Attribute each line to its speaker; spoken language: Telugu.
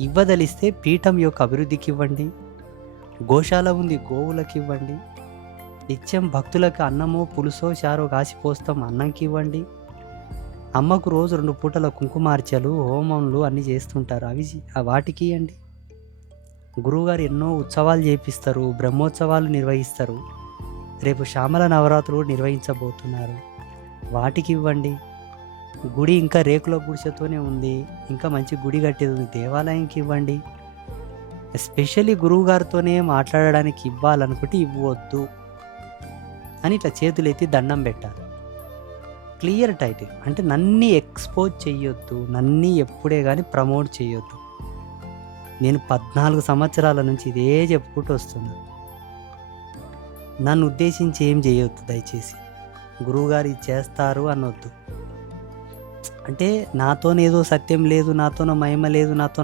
Speaker 1: ఇవ్వదలిస్తే పీఠం యొక్క అభివృద్ధికి ఇవ్వండి గోశాల ఉంది గోవులకు ఇవ్వండి నిత్యం భక్తులకు అన్నమో పులుసో చారో కాసిపోస్తాం అన్నంకి ఇవ్వండి అమ్మకు రోజు రెండు పూటల కుంకుమార్చలు హోమంలు అన్నీ చేస్తుంటారు. అవి వాటికి ఇవ్వండి గురువుగారు ఎన్నో ఉత్సవాలు చేపిస్తారు బ్రహ్మోత్సవాలు నిర్వహిస్తారు. రేపు శ్యామల నవరాత్రులు నిర్వహించబోతున్నారు. వాటికి ఇవ్వండి గుడి ఇంకా రేకుల గుడిసెతోనే ఉంది. ఇంకా మంచి గుడి కట్టేది ఉంది దేవాలయంకి ఇవ్వండి. ఎస్పెషల్లీ గురువుగారితోనే మాట్లాడడానికి ఇవ్వాలనుకుంటే ఇవ్వద్దు అని ఇట్లా చేతులు ఎత్తి దండం పెట్టాలి. Clear title. అంటే నన్ని ఎక్స్పోజ్ చేయొద్దు నన్ని ఎప్పుడే కానీ ప్రమోట్ చేయొద్దు నేను పద్నాలుగు సంవత్సరాల నుంచి ఇదే చెప్పుకుంటూ వస్తున్నాను నన్ను ఉద్దేశించి ఏం చేయొద్దు దయచేసి. గురువుగారు ఇది చేస్తారు అనొద్దు. అంటే నాతోనేదో సత్యం లేదు నాతోనో మహిమ లేదు నాతో